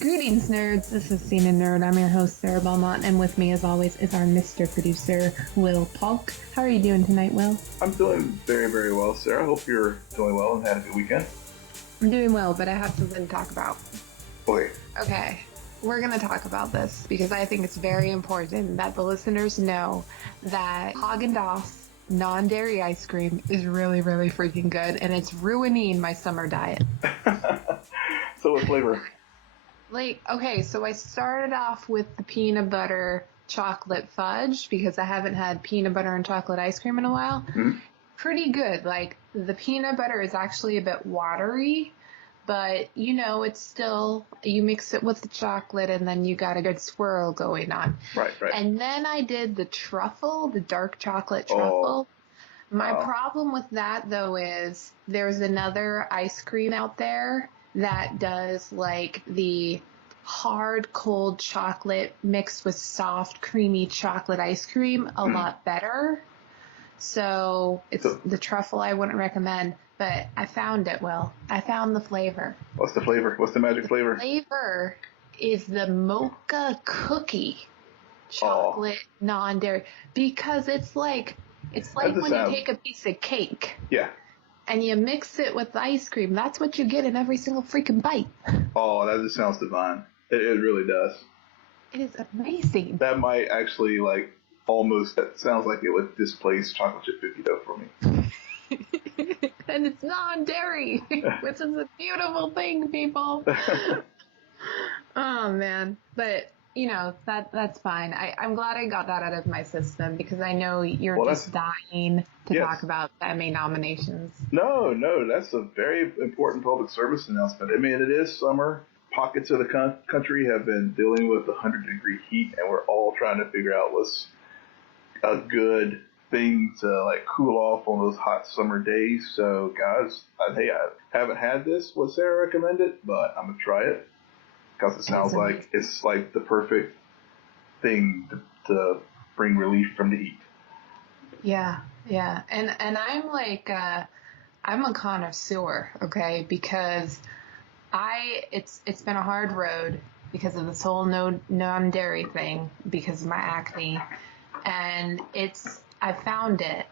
Greetings, nerds. This is SNN Nerd. I'm your host, Sarah Belmont, and with me, as always, is our Mr. Producer, Will Polk. How are you doing tonight, Will? I'm doing very, very well, Sarah. I hope you're doing well and had a good weekend. I'm doing well, but I have something to talk about. Okay. We're going to talk about this because I think it's very important that the listeners know that Haagen-Dazs non-dairy ice cream is really, really freaking good, and it's ruining my summer diet. So what flavor? So I started off with the peanut butter chocolate fudge because I haven't had peanut butter and chocolate ice cream in a while. Mm-hmm. Pretty good. Like, the peanut butter is actually a bit watery, but, it's still, you mix it with the chocolate and then you got a good swirl going on. Right. And then I did the truffle, the dark chocolate truffle. My problem with that, though, is there's another ice cream out there that does, like, the hard, cold chocolate mixed with soft, creamy chocolate ice cream a lot better. So the truffle I wouldn't recommend, but I found it, Will. I found the flavor. What's the flavor? What's the magic flavor? The flavor is the mocha cookie chocolate non-dairy, because it's like when you take a piece of cake. Yeah. And you mix it with ice cream. That's what you get in every single freaking bite. Oh, that just sounds divine. It really does. It is amazing. That might actually, that sounds like it would displace chocolate chip cookie dough for me. And it's non-dairy, which is a beautiful thing, people. Oh, man. But, that's fine. I'm glad I got that out of my system because I know you're just dying to talk about the Emmy nominations. No, that's a very important public service announcement. I mean, it is summer. Pockets of the country have been dealing with 100-degree heat, and we're all trying to figure out what's a good thing to cool off on those hot summer days. So, guys, I haven't had what Sarah recommended, but I'm gonna try it. Because it sounds like it's like the perfect thing to bring relief from the heat. Yeah. And I'm a connoisseur, okay? Because it's been a hard road because of this whole non-dairy thing, because of my acne. And I found it,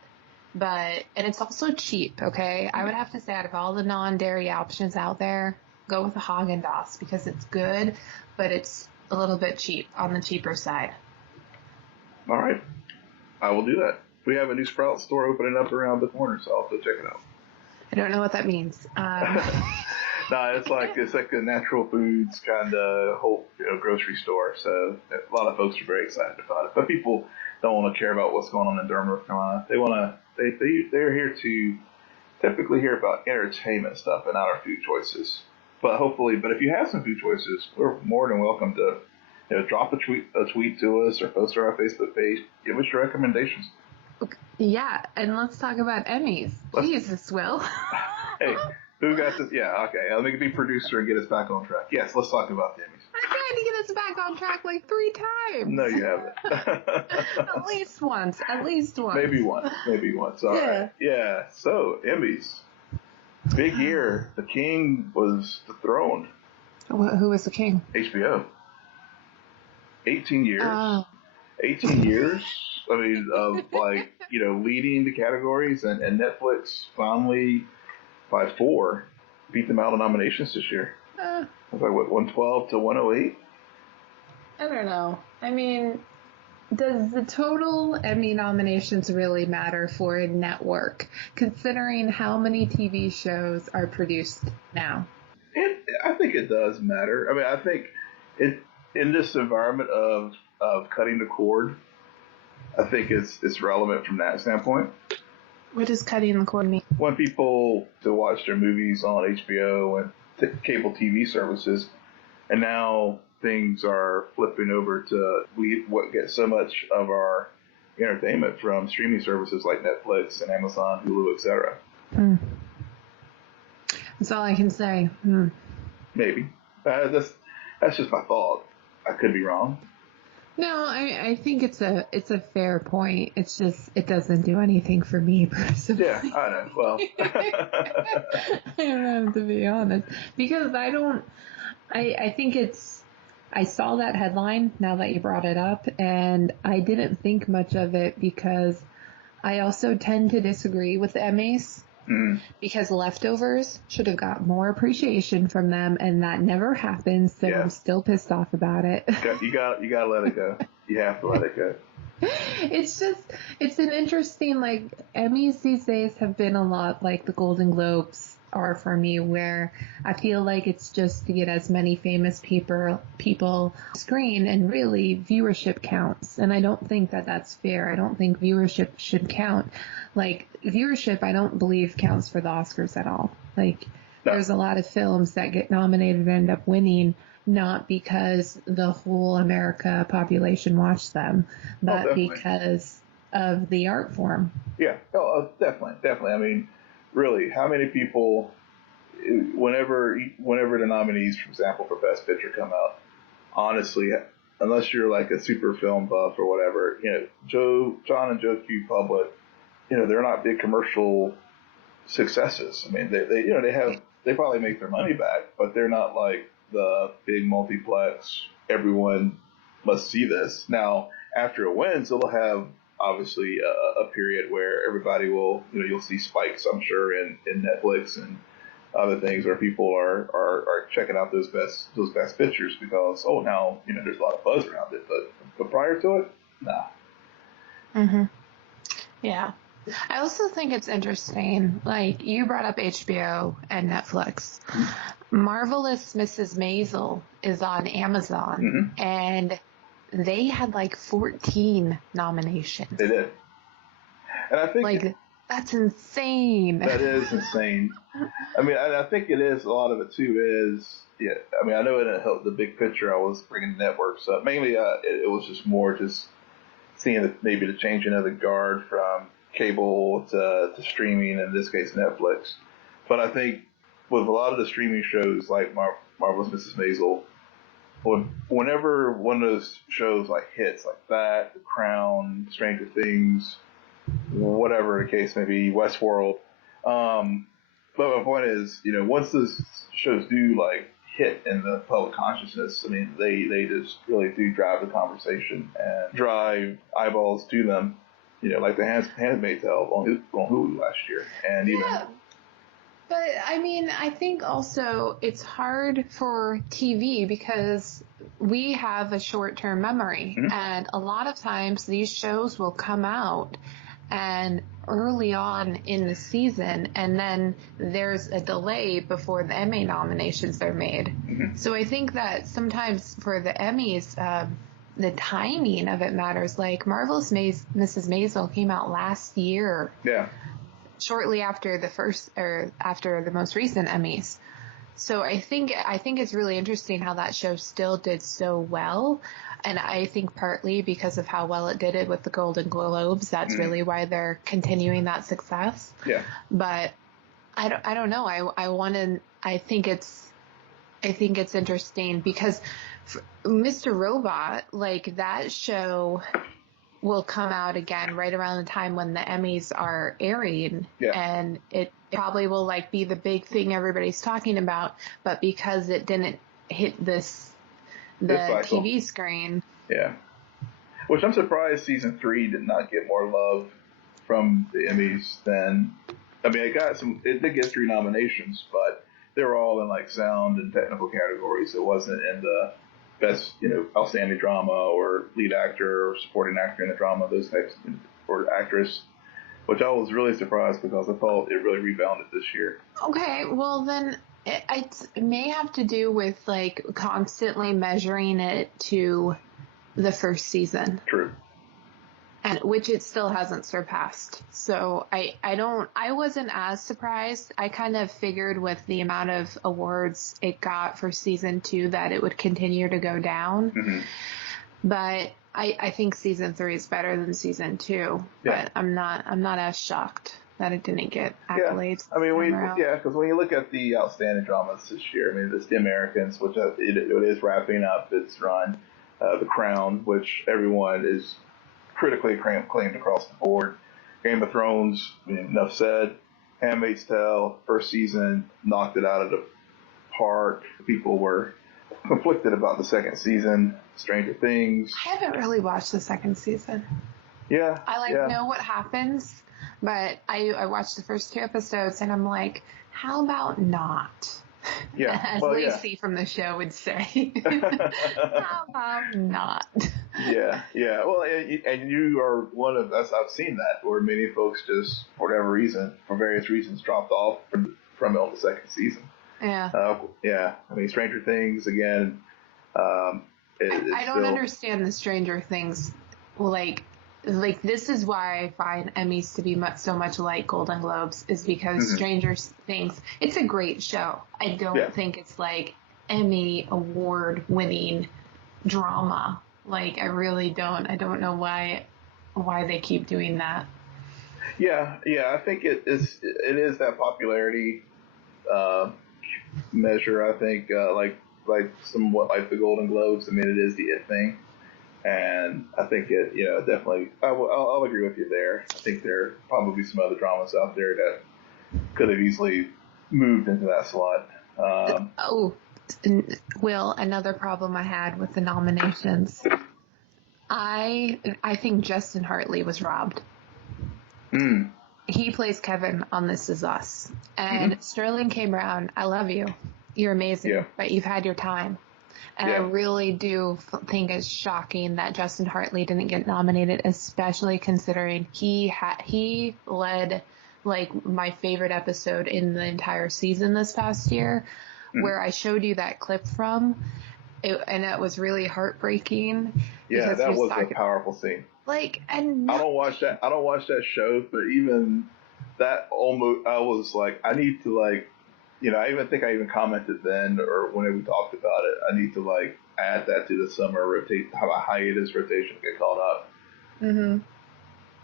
and it's also cheap, okay? I would have to say out of all the non-dairy options out there, go with the Haagen-Dazs because it's good, but it's a little bit cheap, on the cheaper side. All right. I will do that. We have a new Sprout store opening up around the corner, so I'll go check it out. I don't know what that means. No, it's like a natural foods kind of whole grocery store. So a lot of folks are very excited about it. But people don't want to care about what's going on in Durham, North Carolina. They're here to typically hear about entertainment stuff and not our food choices. But if you have some food choices, we're more than welcome to drop a tweet to us or post to our Facebook page. Give us your recommendations. Yeah, and let's talk about Emmys. Jesus, Will. Hey, who got this? Yeah, okay. Let me be producer and get us back on track. Yes, let's talk about the Emmys. I tried to get us back on track 3 times. No, you haven't. At least once. Maybe once. All right. Yeah, so Emmys. Big year. The king was dethroned. Who was the king? HBO. 18 years. 18 years. I mean, of leading the categories, and Netflix finally, by 4, beat them out of nominations this year. It was 112 to 108? I don't know. I mean, does the total Emmy nominations really matter for a network, considering how many TV shows are produced now? I think it does matter. I mean, I think in this environment of cutting the cord, I think it's relevant from that standpoint. What does cutting the cord mean? When people to watch their movies on HBO and cable TV services, and now things are flipping over to what gets so much of our entertainment from streaming services like Netflix and Amazon, Hulu, etc. That's all I can say. Maybe. That's just my thought. I could be wrong. No, I think it's a fair point. It's just it doesn't do anything for me personally. Yeah, I know. Well, I don't have to be honest because I think it's I saw that headline now that you brought it up, and I didn't think much of it because I also tend to disagree with the Emmys. Because Leftovers should have got more appreciation from them, and that never happened, so I'm still pissed off about it. You gotta let it go. You have to let it go. It's an interesting, like, Emmys these days have been a lot like the Golden Globes are for me, where I feel like it's just to get as many famous people screen, and really viewership counts. And I don't think that that's fair. I don't think viewership should count. Like, viewership, I don't believe counts for the Oscars at all. Like, there's a lot of films that get nominated and end up winning, not because the whole America population watched them, but because of the art form. Yeah, definitely. I mean, really, how many people, whenever the nominees, for example, for Best Picture come out, honestly, unless you're like a super film buff or whatever, John and Joe Q Public, they're not big commercial successes. I mean, they probably make their money back, but they're not like the big multiplex, everyone must see this. Now, after it wins, it'll have obviously a period where everybody will, you'll see spikes, I'm sure, in Netflix and other things where people are checking out those best pictures because, now, there's a lot of buzz around it. But prior to it, nah. Mm-hmm. Yeah. I also think it's interesting, like, you brought up HBO and Netflix. Marvelous Mrs. Maisel is on Amazon, and they had like 14 nominations. They did. And I think, like, that's insane. That is insane. I mean, I think it is, a lot of it too is, I mean, I know it didn't help the big picture. I was bringing networks up. Mainly, it was just more just seeing maybe the changing of the guard from cable to streaming, in this case Netflix. But I think with a lot of the streaming shows like Marvelous Mrs. Maisel, whenever one of those shows like hits like that, The Crown, Stranger Things, whatever the case may be, Westworld. But my point is, once those shows do like hit in the public consciousness, I mean, they just really do drive the conversation and drive eyeballs to them. Like the Handmaid's Tale on Hulu last year, and even. Yeah. But I mean, I think also it's hard for TV because we have a short-term memory, and a lot of times these shows will come out and early on in the season, and then there's a delay before the Emmy nominations are made. So I think that sometimes for the Emmys, the timing of it matters. Like Marvelous Mrs. Maisel came out last year. Yeah. Shortly after after the most recent Emmys. So I think it's really interesting how that show still did so well. And I think partly because of how well it did it with the Golden Globes, that's really why they're continuing that success. Yeah. But I don't know. I think it's interesting because Mr. Robot, like, that show will come out again right around the time when the Emmys are airing, and it probably will like be the big thing everybody's talking about, but because it didn't hit the TV screen. Yeah. Which I'm surprised season 3 did not get more love from the Emmys than, I mean, it did get 3 nominations, but they were all in like sound and technical categories. It wasn't in the best, outstanding drama or lead actor or supporting actor in a drama, those types, or actress, which I was really surprised because I thought it really rebounded this year. Okay, well then it may have to do with like constantly measuring it to the first season. True. And which it still hasn't surpassed. So I wasn't as surprised. I kind of figured with the amount of awards it got for season 2 that it would continue to go down. But I think season 3 is better than season 2. But I'm not as shocked that it didn't get accolades. I mean, because when you look at the outstanding dramas this year, I mean, it's The Americans, which it is wrapping up its run. The Crown, which everyone is critically acclaimed across the board. Game of Thrones, enough said. Handmaid's Tale, first season, knocked it out of the park. People were conflicted about the second season, Stranger Things. I haven't really watched the second season. Yeah. I know what happens, but I watched the first 2 episodes and I'm like, how about not? Yeah. As Lacey from the show would say. How about not? Yeah. Well, and you are one of us. I've seen that where many folks just, for whatever reason, for various reasons, dropped off from it on the second season. Yeah. I mean, Stranger Things again. I don't understand the Stranger Things. Like this is why I find Emmys to be so much like Golden Globes, is because Stranger Things, it's a great show. I don't think it's like Emmy award winning drama. Like, I really don't. I don't know why they keep doing that. Yeah. I think it is that popularity measure. I think like somewhat like the Golden Globes. I mean, it is the it thing. And I think it, definitely, I'll agree with you there. I think there are probably some other dramas out there that could have easily moved into that slot. Will, another problem I had with the nominations, I think Justin Hartley was robbed. He plays Kevin on This Is Us. And Sterling K. Brown, I love you. You're amazing, but you've had your time. And I really do think it's shocking that Justin Hartley didn't get nominated, especially considering he led like my favorite episode in the entire season this past year, where I showed you that clip from, and it was really heartbreaking. Yeah, that was a powerful scene. I don't watch that show, but even that almost, I was like, I need to I even think I even commented then, or whenever we talked about it, I need to add that to the summer have a hiatus rotation get called up.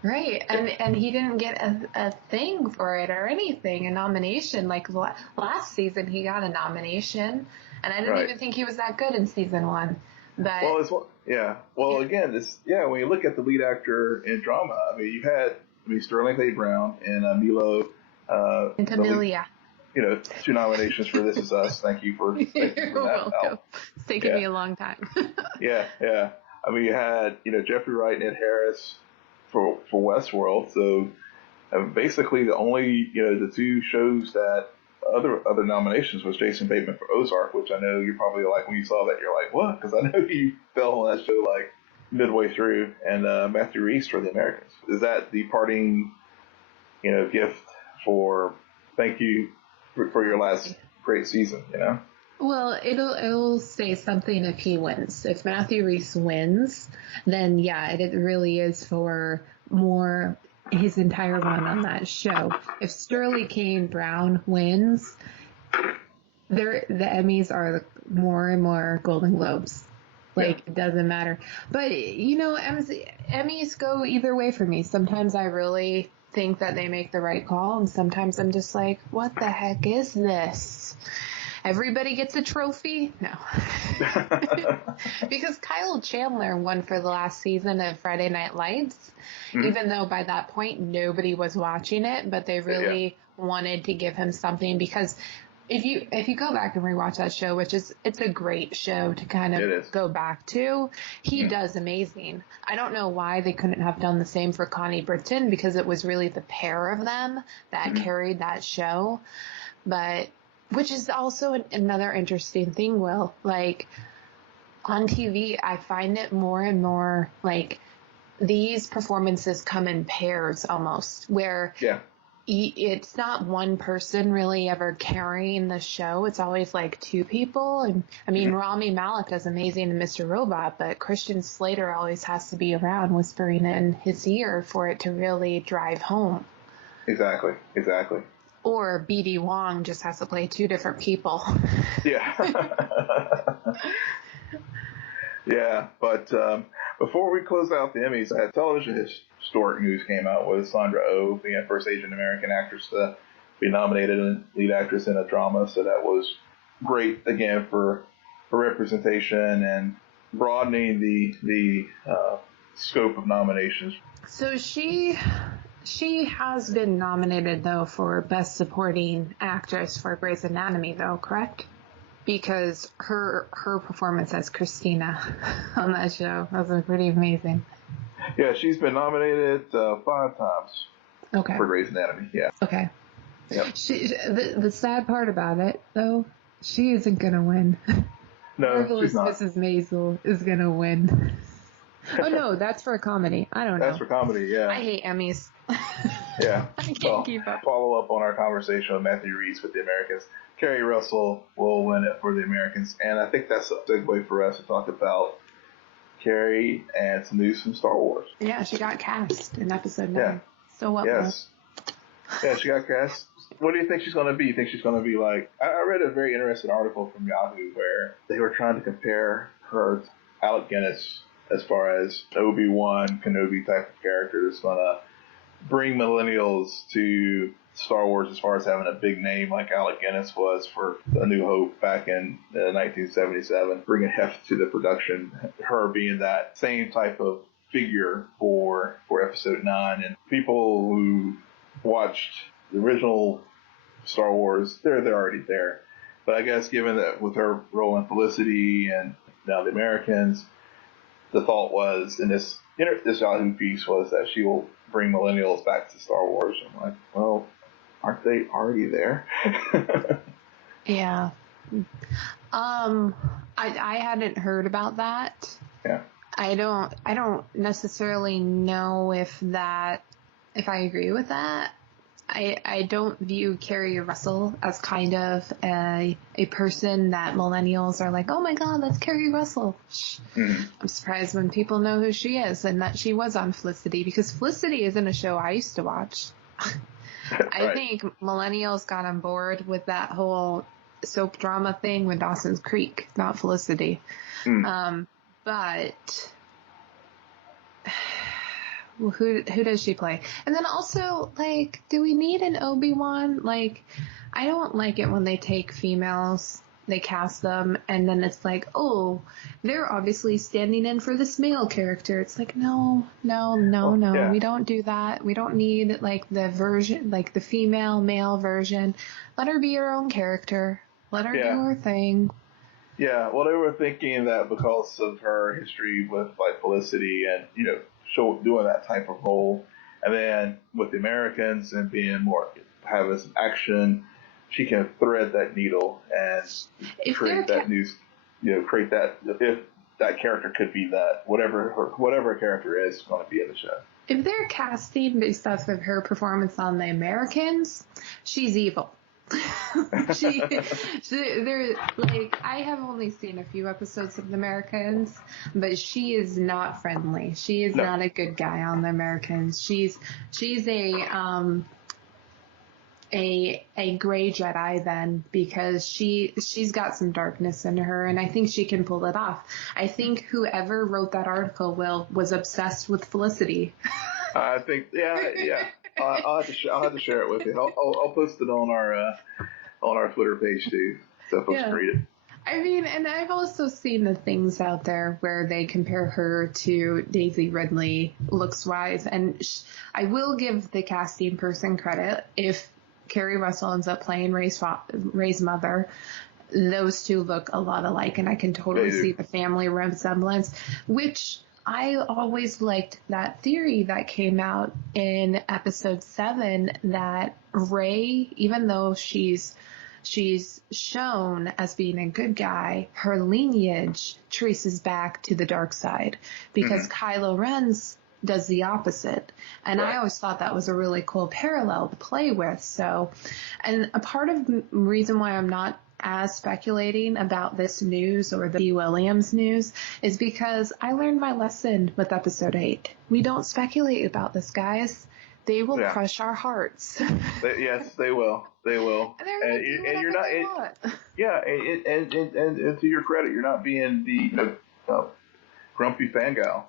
Right, and he didn't get a thing for it or anything, a nomination. Like last season, he got a nomination, and I didn't even think he was that good in season 1. But again, when you look at the lead actor in drama, I mean, you had Sterling K. Brown and Milo and Camellia. 2 nominations for This Is Us. Thank you for You're welcome. It's taken me a long time. Yeah. I mean, you had Jeffrey Wright and Ed Harris for Westworld. So basically, the only the 2 shows that other nominations was Jason Bateman for Ozark, which I know you're probably like, when you saw that, you're like, what? Because I know you fell on that show midway through, and Matthew Reese for The Americans. Is that the parting gift for thank you for your last great season, Well, it'll say something if he wins. If Matthew Reese wins, then it really is for more his entire run on that show. If Sterling K. Brown wins, the Emmys are more and more Golden Globes. It doesn't matter. But Emmys go either way for me. Sometimes I really think that they make the right call, and sometimes I'm just like, what the heck is this? Everybody gets a trophy? No. Because Kyle Chandler won for the last season of Friday Night Lights, even though by that point nobody was watching it, but they really wanted to give him something, because if you go back and rewatch that show, it's a great show to kind of go back to, he does amazing. I don't know why they couldn't have done the same for Connie Britton, because it was really the pair of them that carried that show. But which is also another interesting thing, Will. On TV, I find it more and more these performances come in pairs almost, where it's not one person really ever carrying the show. It's always 2 people. And I mean, Rami Malek does amazing in Mr. Robot, but Christian Slater always has to be around whispering in his ear for it to really drive home. Exactly. Or B.D. Wong just has to play 2 different people. But before we close out the Emmys, television historic news came out with Sandra Oh being the first Asian American actress to be nominated and lead actress in a drama. So that was great, again, for representation and broadening the scope of nominations. So she has been nominated, though, for Best Supporting Actress for Grey's Anatomy, though, correct? because her performance as Christina on that show was pretty amazing. Yeah, she's been nominated 5 times. Okay. For Grey's Anatomy. Yeah. Okay. Yep. The sad part about it, though, she isn't gonna win. No, Marvelous she's not. Mrs. Maisel is gonna win. Oh no, that's for a comedy. I don't know. That's for comedy, yeah. I hate Emmys. Yeah. I can't keep up. Follow up on our conversation with Matthew Reese with the Americans. Kerry Russell will win it for the Americans, and I think that's a segue for us to talk about Kerry and some news from Star Wars. Yeah, she got cast in episode 9. Yeah. So what? Yes. Yeah, she got cast. What do you think she's going to be? You think she's going to be like... I read a very interesting article from Yahoo where they were trying to compare her to Alec Guinness as far as Obi-Wan Kenobi type of character that's going to bring millennials to Star Wars as far as having a big name like Alec Guinness was for A New Hope back in 1977, bringing heft to the production, her being that same type of figure for episode 9. And people who watched the original Star Wars, they're already there. But I guess given that with her role in Felicity and now the Americans, the thought was in this Yahoo piece was that she will bring millennials back to Star Wars. I'm like, well, aren't they already there? Yeah. I hadn't heard about that. Yeah. I don't necessarily know if I agree with that. I don't view Kerry Russell as kind of a person that millennials are like, oh my God, that's Kerry Russell. Mm-hmm. I'm surprised when people know who she is and that she was on Felicity, because Felicity isn't a show I used to watch. I think millennials got on board with that whole soap drama thing with Dawson's Creek, not Felicity. But who does she play? And then also, like, do we need an Obi-Wan? Like, I don't like it when they take females, they cast them, and then it's like, oh, they're obviously standing in for this male character. It's like, no, yeah. We don't do that. We don't need, like, the version, like, the female, male version. Let her be her own character. Let her do her thing. Yeah, well, they were thinking that because of her history with, like, Felicity and, doing that type of role, and then with the Americans and being more, having some action, she can thread that needle and create that news, create that, if that character could be that, whatever her character is going to be in the show. If they're casting based off of her performance on the Americans, she's evil. They're like, I have only seen a few episodes of The Americans, but she is not friendly. She is not a good guy on The Americans. She's a gray Jedi then, because she's got some darkness in her, and I think she can pull it off. I think whoever wrote that article was obsessed with Felicity. I think, yeah. I'll have to share it with you. I'll post it on our Twitter page too, so folks can read it. I mean, and I've also seen the things out there where they compare her to Daisy Ridley looks-wise, and I will give the casting person credit. If Kerry Russell ends up playing Ray's mother, those two look a lot alike, and I can totally see the family resemblance, which I always liked that theory that came out in episode 7 that Ray, even though she's shown as being a good guy, her lineage traces back to the dark side, because Kylo Ren's does the opposite. And I always thought that was a really cool parallel to play with. So, and a part of the reason why I'm not as speculating about this news or the B. Williams news is because I learned my lesson with episode 8. We don't speculate about this, guys. They will crush our hearts. Yes, they will. They will. And you're not. And to your credit, you're not being the grumpy fangal.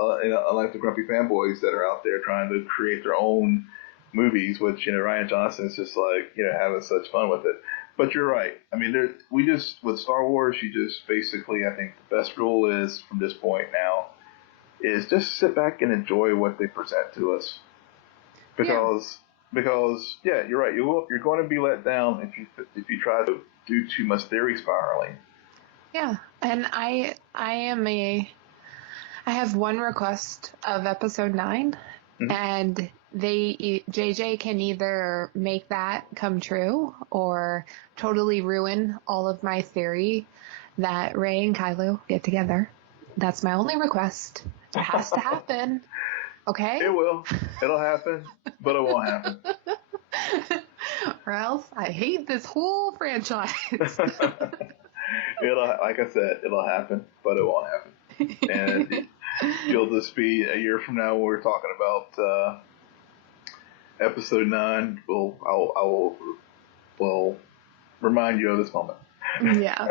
Unlike the grumpy fanboys that are out there trying to create their own movies, which Ryan Johnson's just like having such fun with it. But you're right. I mean, with Star Wars, you just basically, I think the best rule is from this point now is just sit back and enjoy what they present to us. Because you're right. You're going to be let down if you try to do too much theory spiraling. Yeah, and I have one request of episode 9, and JJ can either make that come true or totally ruin all of my theory that Rey and Kylo get together. That's my only request. It has to happen. Okay? It will. It'll happen, but it won't happen. Or else I hate this whole franchise. Like I said, it'll happen, but it won't happen. And you'll just be a year from now when we're talking about episode 9. We'll remind you of this moment. Yeah.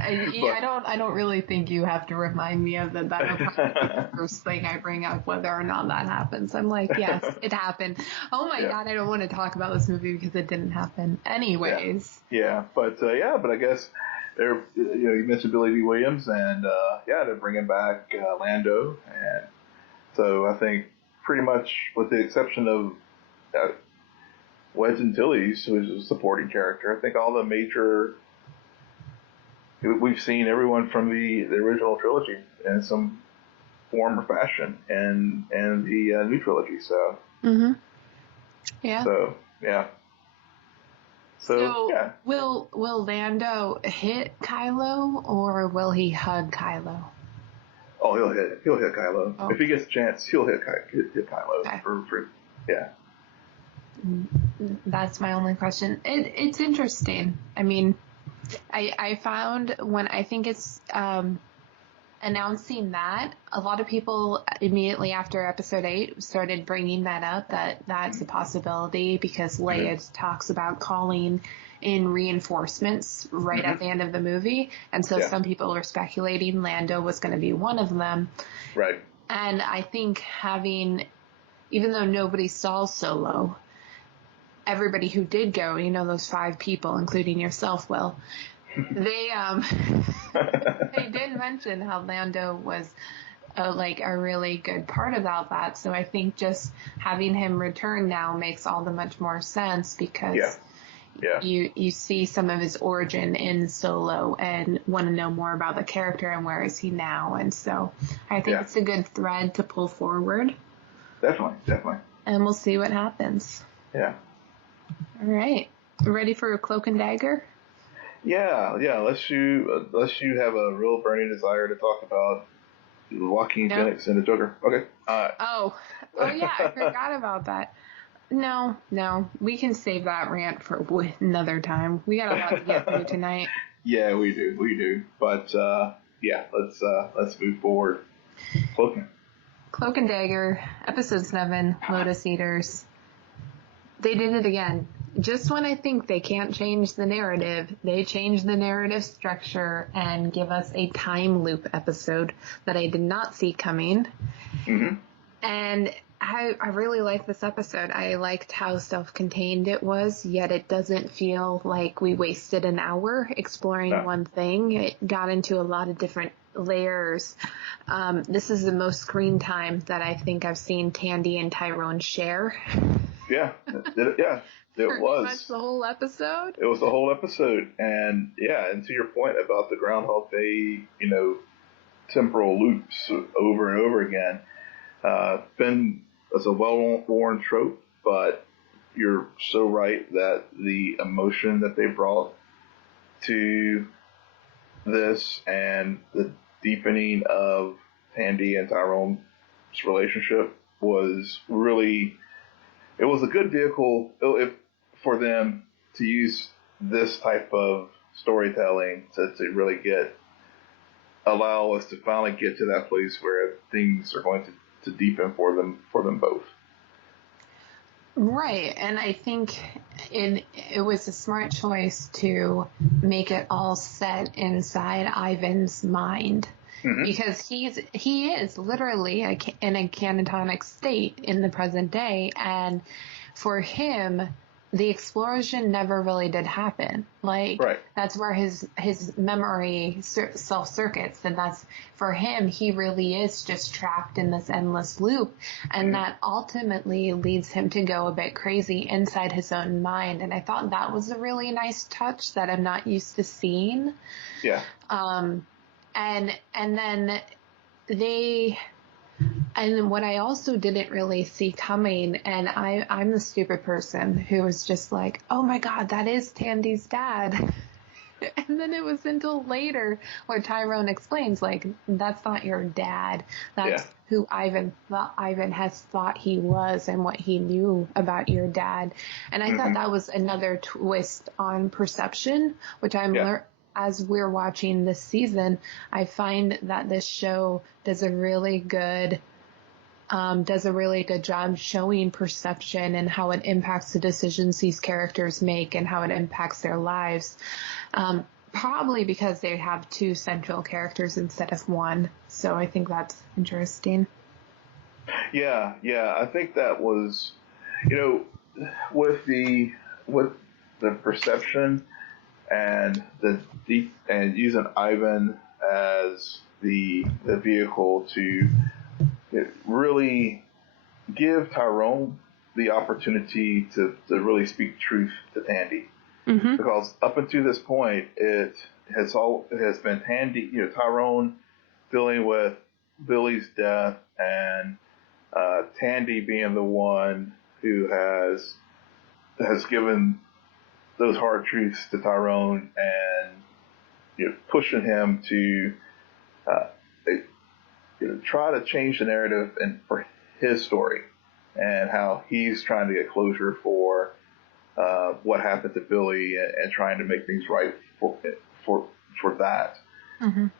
I don't really think you have to remind me of that. That'll probably be the first thing I bring up, whether or not that happens. I'm like, yes, it happened. Oh my God, I don't want to talk about this movie because it didn't happen. Anyways. Yeah, but I guess they're, you mentioned Billy D. Williams, and they're bringing back Lando, and so I think pretty much with the exception of Wedge Antilles, who's a supporting character, I think all the major. We've seen everyone from the original trilogy in some form or fashion, and the new trilogy. So, yeah. So yeah. Will Lando hit Kylo, or will he hug Kylo? Oh, he'll hit Kylo. Oh. If he gets a chance, he'll hit Kylo. Okay. Yeah. That's my only question. It's interesting. I mean, I found when I think it's announcing that, a lot of people immediately after episode 8 started bringing that up, that's a possibility because Leia talks about calling in reinforcements right at the end of the movie. And so some people are speculating Lando was going to be one of them. Right. And I think even though nobody saw Solo, everybody who did go, those 5 people, including yourself, Will, they did mention how Lando was a really good part about that. So I think just having him return now makes all the much more sense because you see some of his origin in Solo and want to know more about the character and where is he now. And so I think it's a good thread to pull forward. Definitely. And we'll see what happens. Yeah. All right. Ready for a Cloak and Dagger? Yeah. Unless you have a real burning desire to talk about Joaquin Phoenix and the Joker. Okay. Oh yeah, I forgot about that. No, we can save that rant for another time. We got a lot to get through tonight. Yeah, we do. But let's move forward. Cloak and Dagger, episode 7, Lotus Eaters. They did it again. Just when I think they can't change the narrative, they change the narrative structure and give us a time loop episode that I did not see coming. Mm-hmm. And I really liked this episode. I liked how self-contained it was, yet it doesn't feel like we wasted an hour exploring one thing. It got into a lot of different layers. This is the most screen time that I think I've seen Tandy and Tyrone share. Yeah. It was much the whole episode. It was the whole episode, and to your point about the Groundhog Day, temporal loops over and over again. Been as a well-worn trope, but you're so right that the emotion that they brought to this and the deepening of Tandy and Tyrone's relationship was really. It was a good vehicle for them to use this type of storytelling to really allow us to finally get to that place where things are going to deepen for them both. Right, and I think it was a smart choice to make it all set inside Ivan's mind. Mm-hmm. Because he is literally in a catatonic state in the present day, and for him the explosion never really did happen. Like, Right. that's where his memory self-circuits, and that's, for him, he really is just trapped in this endless loop, and that ultimately leads him to go a bit crazy inside his own mind, and I thought that was a really nice touch that I'm not used to seeing. Yeah. And then and what I also didn't really see coming, and I'm the stupid person who was just like, oh my God, that is Tandy's dad. And then it was until later where Tyrone explains, like, that's not your dad. That's who Ivan has thought he was and what he knew about your dad. And I thought that was another twist on perception, which as we're watching this season, I find that this show does a really good job showing perception and how it impacts the decisions these characters make and how it impacts their lives. Probably because they have two central characters instead of one. So I think that's interesting. Yeah. I think that was, with the perception and and using Ivan as the vehicle to really give Tyrone the opportunity to really speak truth to Tandy. Because up until this point, it has been Tandy, Tyrone dealing with Billy's death, and Tandy being the one who has given those hard truths to Tyrone, and pushing him to try to change the narrative and for his story, and how he's trying to get closure for what happened to Billy, and trying to make things right for that.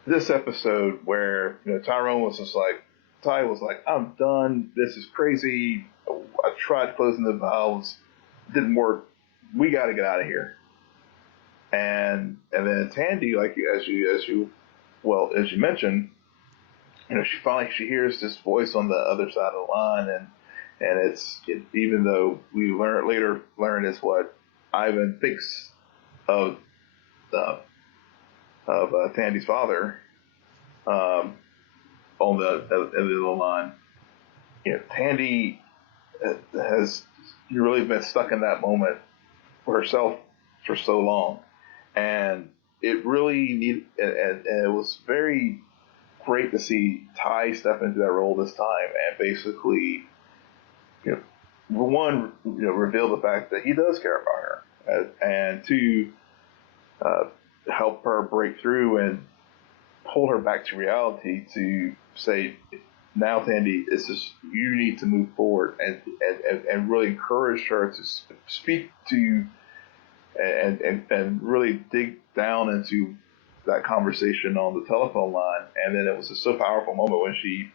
This episode where Tyrone was just like, Ty was like, I'm done. This is crazy. I tried closing the valves, didn't work. We got to get out of here. And then Tandy, like as you mentioned, she hears this voice on the other side of the line, and even though we later learn is what Ivan thinks of Tandy's father, on the end of the line, Tandy has really been stuck in that moment for herself for so long, and it really and it was very great to see Ty step into that role this time and basically, one, reveal the fact that he does care about her, and two, help her break through and pull her back to reality to say, now Tandy, it's just, you need to move forward, and really encourage her to speak to and really dig down into that conversation on the telephone line. And then it was just so powerful moment when she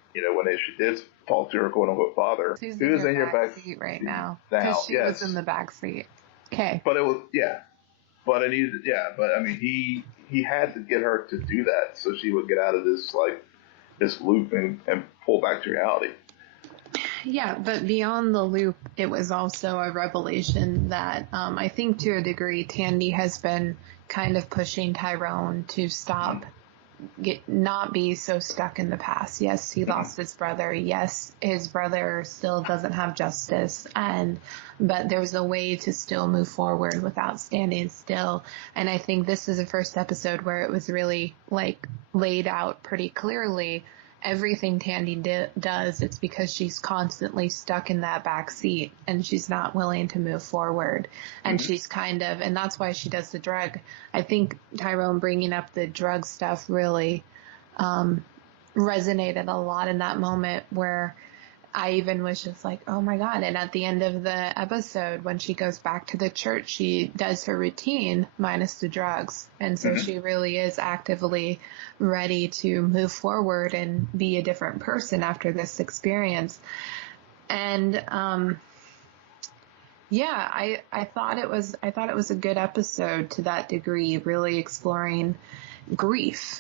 did talk to her quote unquote father, who's in your back seat right now. Because she was in the back seat. Okay. But it was, but I mean, he had to get her to do that so she would get out of this loop and pull back to reality. Yeah, but beyond the loop, it was also a revelation that I think to a degree Tandy has been kind of pushing Tyrone to not be so stuck in the past. Yes, he lost his brother. Yes, his brother still doesn't have justice, but there's a way to still move forward without standing still. And I think this is the first episode where it was really laid out pretty clearly. Everything Tandy does, it's because she's constantly stuck in that back seat and she's not willing to move forward. And she's and that's why she does the drug. I think Tyrone bringing up the drug stuff really resonated a lot in that moment, where I even was just like, oh my God. And at the end of the episode, when she goes back to the church, she does her routine minus the drugs. And so she really is actively ready to move forward and be a different person after this experience. And, I thought it was a good episode to that degree, really exploring grief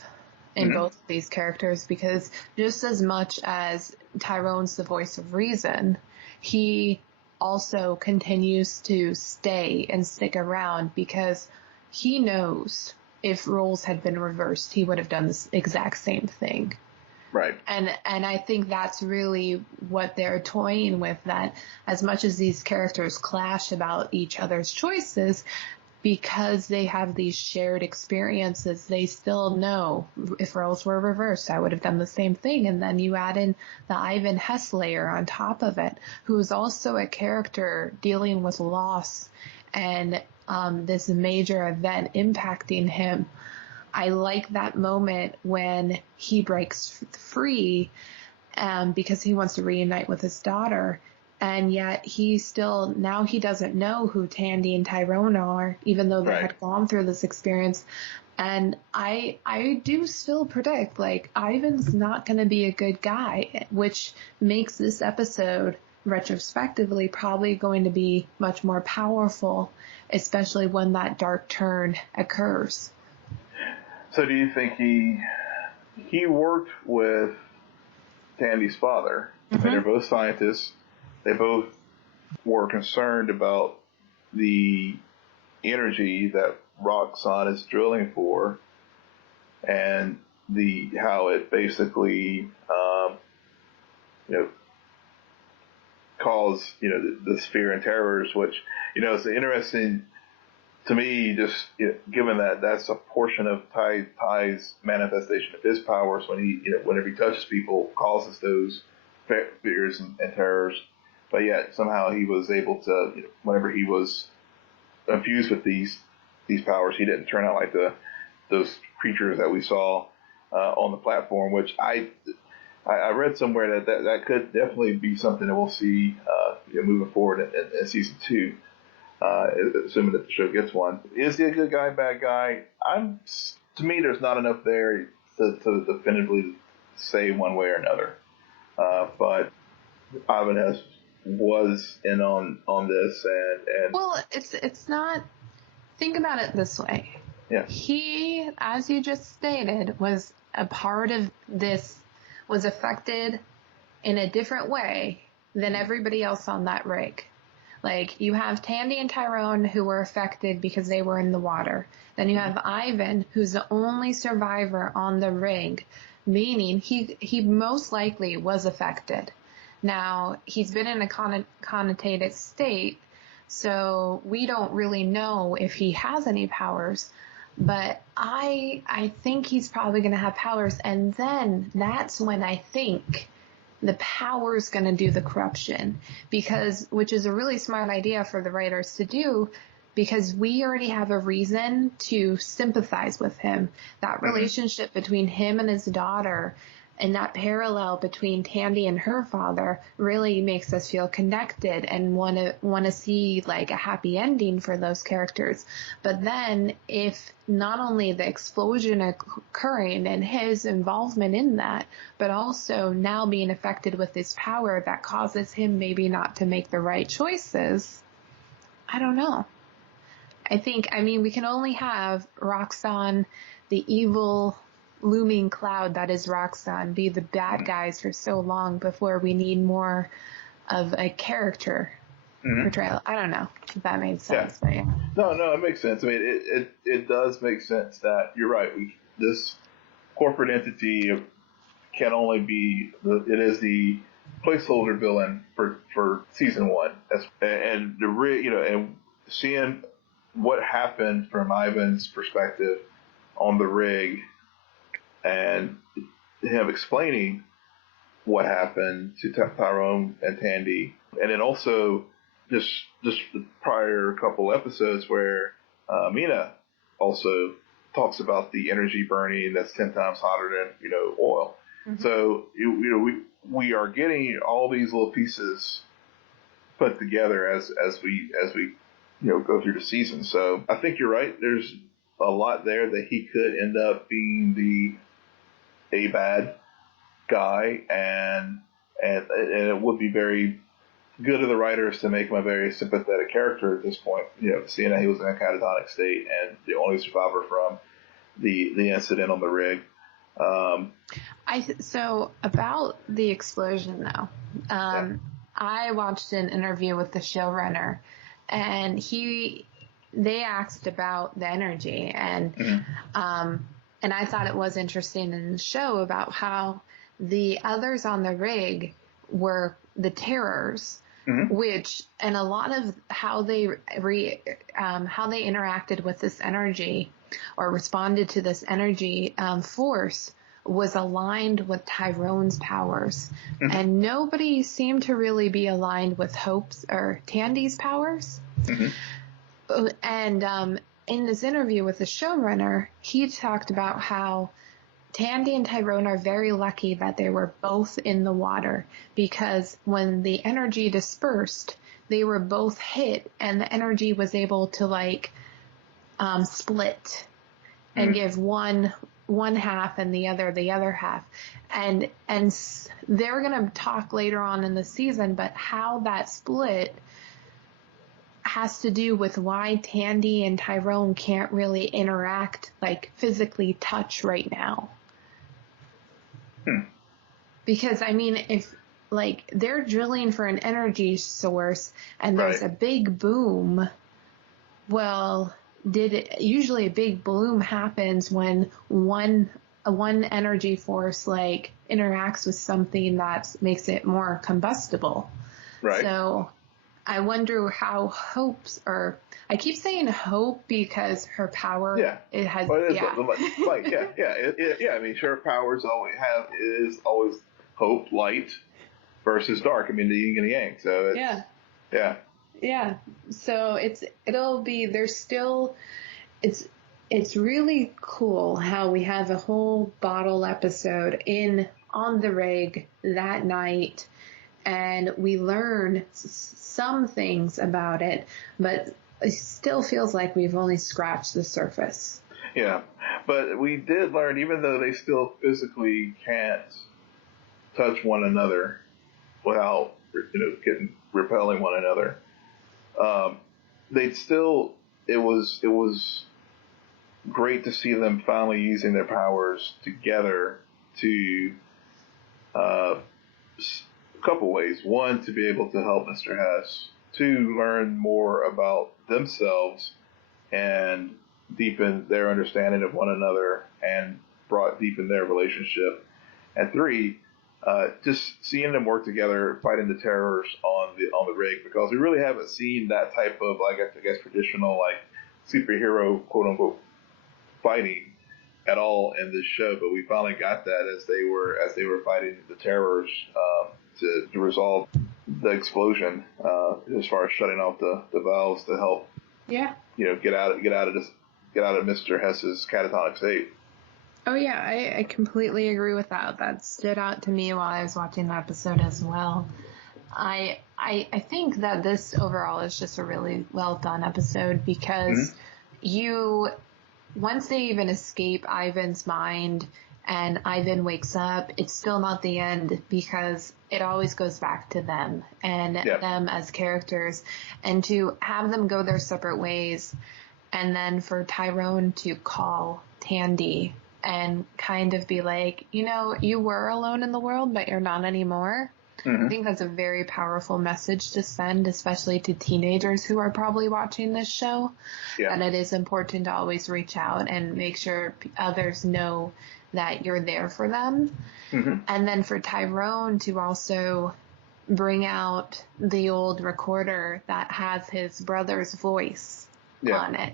in both of these characters, because just as much as Tyrone's the voice of reason, he also continues to stay and stick around because he knows if roles had been reversed, he would have done the exact same thing. Right. And I think that's really what they're toying with, that as much as these characters clash about each other's choices, because they have these shared experiences, they still know if roles were reversed, I would have done the same thing. And then you add in the Ivan Hess layer on top of it, who is also a character dealing with loss and this major event impacting him. I like that moment when he breaks free because he wants to reunite with his daughter. And yet he doesn't know who Tandy and Tyrone are, even though they had gone through this experience. And I do still predict, like, Ivan's not going to be a good guy, which makes this episode retrospectively probably going to be much more powerful, especially when that dark turn occurs. So do you think he worked with Tandy's father? Mm-hmm. And they're both scientists. They both were concerned about the energy that Roxxon is drilling for, and how it basically caused the fear and terrors, which is interesting to me. Just given that that's a portion of Ty's manifestation of his powers, when he whenever he touches people, causes those fears and terrors. But yet somehow he was able to, whenever he was infused with these powers, he didn't turn out like those creatures that we saw on the platform. Which I read somewhere that could definitely be something that we'll see moving forward in season 2, assuming that the show gets one. Is he a good guy, bad guy? To me, there's not enough there to definitively say one way or another. But Ivan was in on this, and well, it's not. Think about it this way. Yeah. He, as you just stated, was a part of this, was affected in a different way than everybody else on that rig. Like, you have Tandy and Tyrone, who were affected because they were in the water. Then you have Ivan, who's the only survivor on the rig, meaning he most likely was affected. Now, he's been in a connotated state, so we don't really know if he has any powers, but I think he's probably going to have powers, and then that's when I think the power's going to do the corruption, which is a really smart idea for the writers to do, because we already have a reason to sympathize with him. That relationship between him and his daughter, and that parallel between Tandy and her father, really makes us feel connected and want to see like a happy ending for those characters. But then if not only the explosion occurring and his involvement in that, but also now being affected with this power that causes him maybe not to make the right choices, I don't know. I mean, we can only have Roxxon, the evil looming cloud that is Roxxon, be the bad guys for so long before we need more of a character portrayal. I don't know if that made sense. Yeah. But yeah. No, it makes sense. I mean, it does make sense that you're right. This corporate entity can only be it is the placeholder villain for season 1. And and seeing what happened from Ivan's perspective on the rig, and him explaining what happened to Tyrone and Tandy, and then also just the prior couple episodes where Mina also talks about the energy burning that's 10 times hotter than oil. Mm-hmm. So we are getting all these little pieces put together as we go through the season. So I think you're right. There's a lot there that he could end up being a bad guy, and it would be very good of the writers to make him a very sympathetic character at this point, seeing that he was in a catatonic state and the only survivor from the incident on the rig. So about the explosion though, I watched an interview with the showrunner, and they asked about the energy, and and I thought it was interesting in the show about how the others on the rig were the terrors, which, and a lot of how they interacted with this energy or responded to this energy force was aligned with Tyrone's powers, and nobody seemed to really be aligned with Hope's or Tandy's powers. And in this interview with the showrunner, he talked about how Tandy and Tyrone are very lucky that they were both in the water, because when the energy dispersed, they were both hit, and the energy was able to split and give one half and the other half. And they're going to talk later on in the season, but how that split has to do with why Tandy and Tyrone can't really interact, physically touch right now. Because, I mean, if, they're drilling for an energy source and there's a big boom, well, usually a big boom happens when one energy force, interacts with something that makes it more combustible. Right. So I wonder how I keep saying Hope because her power, it has, I mean, her powers is always hope, light versus dark. I mean, the yin and the yang. So yeah. So it's really cool how we have a whole bottle episode on the rig that night, and we learn some things about it, but it still feels like we've only scratched the surface. Yeah, but we did learn, even though they still physically can't touch one another without, repelling one another, it was great to see them finally using their powers together to a couple ways. One, to be able to help Mr. Hess. Two, learn more about themselves and deepen their understanding of one another and deepen their relationship. And three, just seeing them work together, fighting the terrors on the rig, because we really haven't seen that type of, I guess traditional superhero quote unquote fighting at all in this show. But we finally got that as they were fighting the terrors to resolve the explosion, as far as shutting off the valves to help get out of Mr. Hess's catatonic state. Oh yeah, I completely agree with that. That stood out to me while I was watching the episode as well. I think that this overall is just a really well done episode, because once they even escape Ivan's mind and Ivan wakes up, it's still not the end, because it always goes back to them and them as characters, and to have them go their separate ways, and then for Tyrone to call Tandy and kind of be like, you were alone in the world, but you're not anymore. I think that's a very powerful message to send, especially to teenagers who are probably watching this show, that it is important to always reach out and make sure others know that you're there for them. And then for Tyrone to also bring out the old recorder that has his brother's voice on it,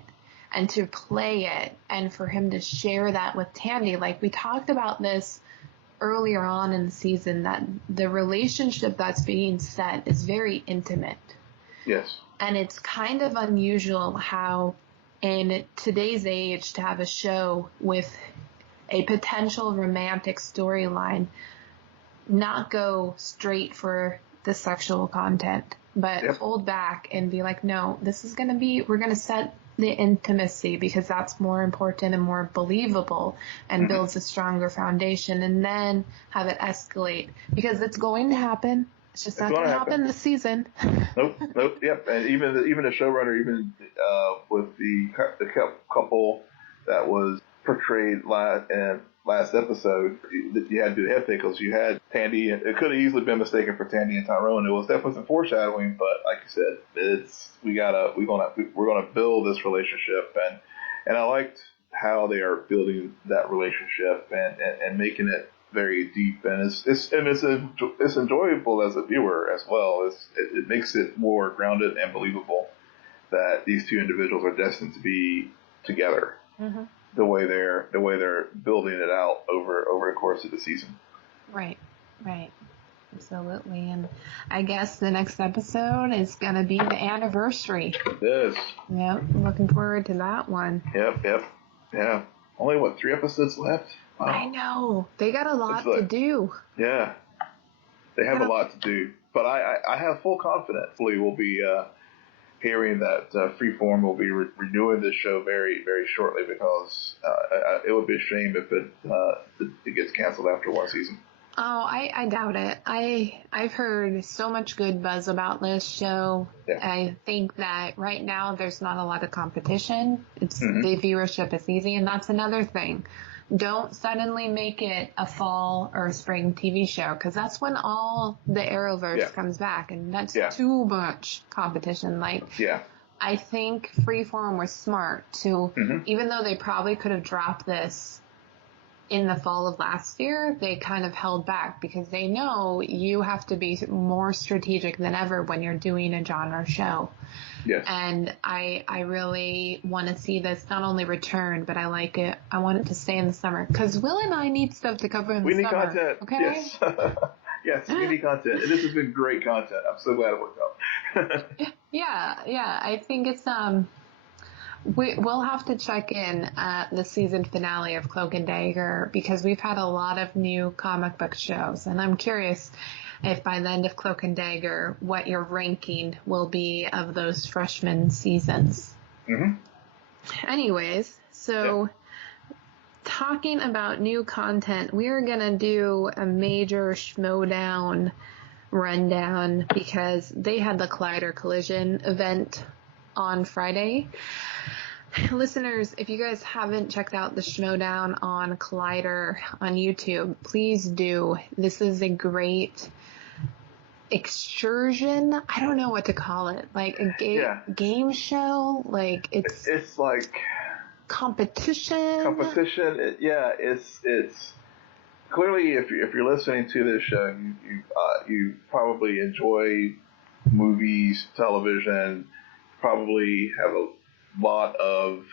and to play it, and for him to share that with Tandy. We talked about this earlier on in the season, that the relationship that's being set is very intimate. Yes. And it's kind of unusual how in today's age to have a show with a potential romantic storyline not go straight for the sexual content, but hold back and be like, no, we're going to set the intimacy, because that's more important and more believable and builds a stronger foundation, and then have it escalate, because it's going to happen. It's just not going to happen this season. Nope. Yep. And even the showrunner, with the couple that was portrayed last episode, you had to do the head thing because you had Tandy, and it could have easily been mistaken for Tandy and Tyrone. It was definitely some foreshadowing, but like you said, we're gonna build this relationship, and I liked how they are building that relationship and making it very deep, and it's enjoyable as a viewer as well. It makes it more grounded and believable that these two individuals are destined to be together. Mm-hmm. The way they're building it out over the course of the season. Right. Absolutely. And I guess the next episode is going to be the anniversary. It is. Yep. Looking forward to that one. Yep. Yeah. Only 3 episodes left? Wow. I know. They got a lot to do. Yeah. They have a lot to do. But I have full confidence we'll be hearing that Freeform will be renewing this show very, very shortly, because it would be a shame if it gets canceled after one season. Oh, I doubt it. I've heard so much good buzz about this show. Yeah. I think that right now there's not a lot of competition. The viewership is easy, and that's another thing. Don't suddenly make it a fall or a spring TV show, because that's when all the Arrowverse comes back, and that's too much competition. I think Freeform was smart to, even though they probably could have dropped this in the fall of last year, they kind of held back because they know you have to be more strategic than ever when you're doing a genre show. Yes. And I really want to see this not only return, but I like it. I want it to stay in the summer, because Will and I need stuff to cover in the summer. We need content. Okay? Yes. Yes, we need content. And this has been great content. I'm so glad it worked out. Yeah. I think it's we'll have to check in at the season finale of Cloak and Dagger, because we've had a lot of new comic book shows, and I'm curious if by the end of Cloak and Dagger, what your ranking will be of those freshman seasons. Mm-hmm. Anyways, so talking about new content, we're going to do a major Schmoedown rundown, because they had the Collider Collision event on Friday. Listeners, if you guys haven't checked out the Schmoedown on Collider on YouTube, please do. This is a great excursion. I don't know what to call it. Like a game show. Like it's like competition. It's clearly, if you're listening to this show, you probably enjoy movies, television. Probably have a lot of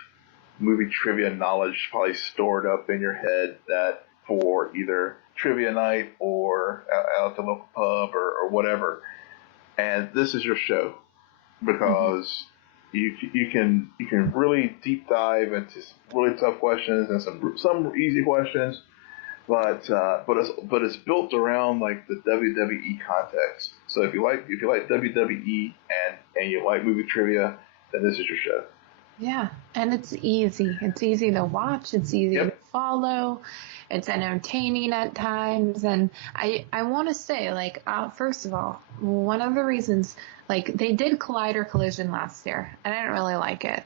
movie trivia knowledge probably stored up in your head, that for either trivia night or out at the local pub or whatever. And this is your show, because you can really deep dive into really tough questions and some easy questions, but it's built around like the WWE context. So if you like WWE and you like movie trivia, then this is your show. Yeah, and it's easy. It's easy to watch. It's easy to follow. It's entertaining at times. And I want to say, first of all, one of the reasons, they did Collider Collision last year, and I didn't really like it.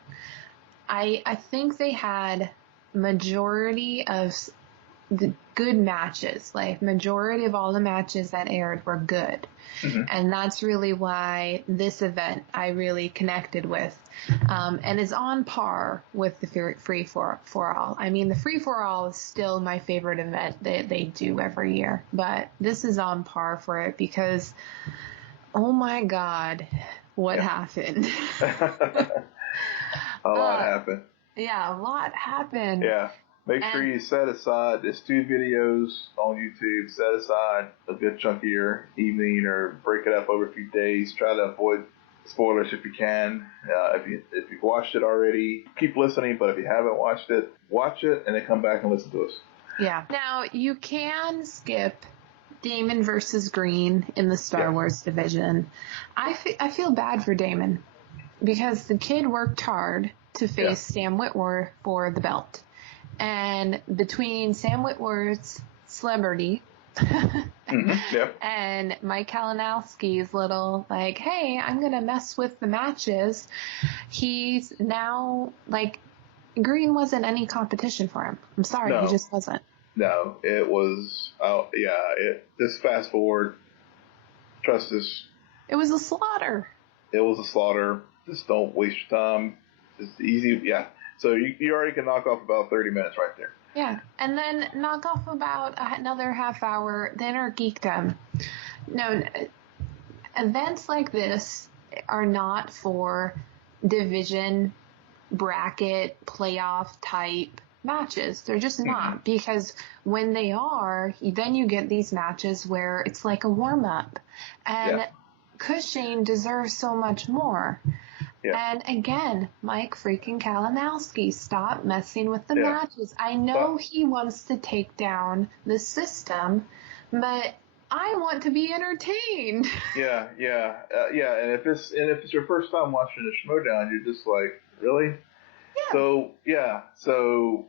I think they had majority of the good matches. Majority of all the matches that aired were good. Mm-hmm. And that's really why this event I really connected with, and is on par with the Free for All. I mean, the Free for All is still my favorite event that they do every year, but this is on par for it, because, oh my God, what happened? A lot happened. Yeah, a lot happened. Yeah. Make sure you set aside, there's 2 videos on YouTube, set aside a good chunk of your evening, or break it up over a few days. Try to avoid spoilers if you can. If you've watched it already, keep listening, but if you haven't watched it, watch it and then come back and listen to us. Yeah. Now, you can skip Damon versus Green in the Star Wars division. I feel bad for Damon, because the kid worked hard to face Sam Witwer for the belt. And between Sam Witwer's celebrity and Mike Kalinowski's little, hey, I'm going to mess with the matches, he's now, Green wasn't any competition for him. I'm sorry, he just wasn't. No, it was, just fast forward, trust us. It was a slaughter. It was a slaughter. Just don't waste your time. It's easy, yeah. So you already can knock off about 30 minutes right there. Yeah, and then knock off about another half hour, then our geekdom. No, events like this are not for division, bracket, playoff type matches. They're just not, because when they are, then you get these matches where it's like a warm-up. And Cushing deserves so much more. Yeah. And again, Mike freaking Kalinowski, stop messing with the matches. I know he wants to take down the system, but I want to be entertained. Yeah. And if it's your first time watching a Schmoedown, you're just like, really? Yeah. So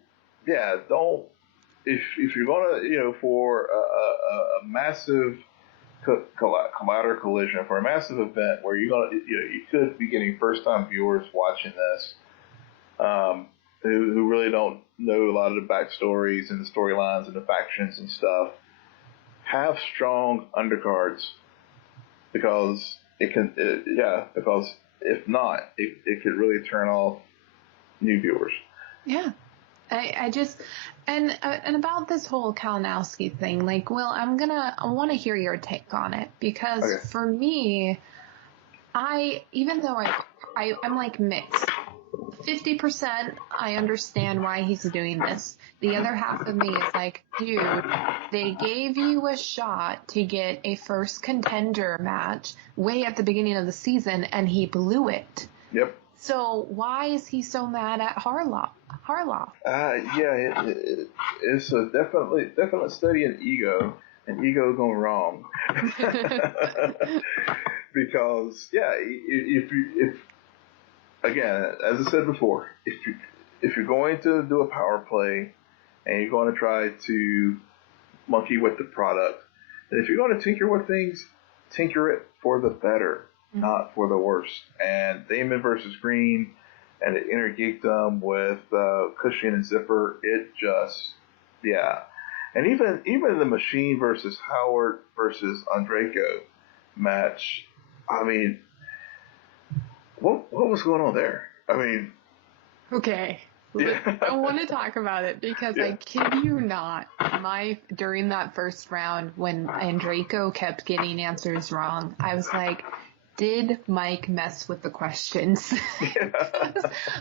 don't, if you're gonna, for a massive collider collision, for a massive event where you could be getting first time viewers watching this, who really don't know a lot of the backstories and the storylines and the factions and stuff, have strong undercards, because because if not, it could really turn off new viewers. Yeah. I just, and about this whole Kalinowski thing, like, Will, I want to hear your take on it, because for me, even though I'm like mixed, 50% I understand why he's doing this. The other half of me is like, dude, they gave you a shot to get a first contender match way at the beginning of the season, and he blew it. Yep. So why is he so mad at Harloff? It's a definite study in ego, and ego going wrong. Because if again, as I said before, if you're going to do a power play and you're going to try to monkey with the product, and if you're going to tinker with things, tinker it for the better, not for the worse. And Damon versus Green and the inner geekdom with Cushing and Zipper, it just, and even the Machine versus Howard versus Andreyko match, I mean, what was going on there? I mean, okay. I want to talk about it, because I kid you not, during that first round when Andreyko kept getting answers wrong, I was like, did Mike mess with the questions?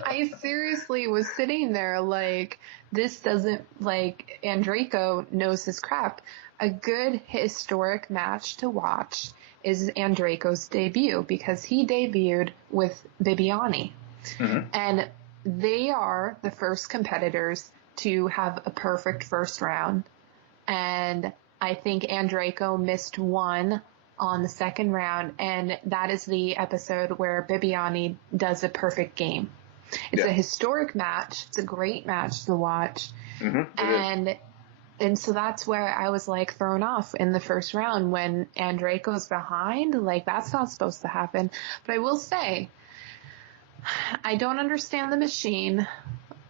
I seriously was sitting there like, this doesn't, like, Andreyko knows his crap. A good historic match to watch is Andreyko's debut, because he debuted with Bibiani. And they are the first competitors to have a perfect first round. And I think Andreyko missed one on the second round, and that is the episode where Bibiani does a perfect game. It's a historic match. It's a great match to watch. And so that's where I was like thrown off in the first round when Andreyko's behind. Like, that's not supposed to happen. But I will say, I don't understand the Machine,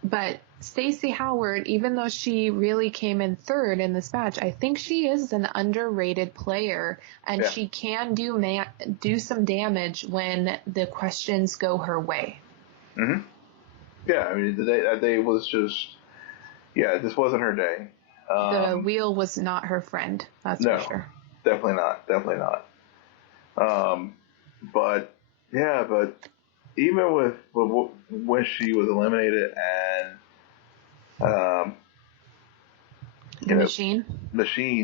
but Stacey Howard, even though she really came in third in this match, I think she is an underrated player, and she can do some damage when the questions go her way. Yeah, I mean, that day was just, this wasn't her day. The wheel was not her friend, that's for sure. Definitely not. But even with when she was eliminated and Machine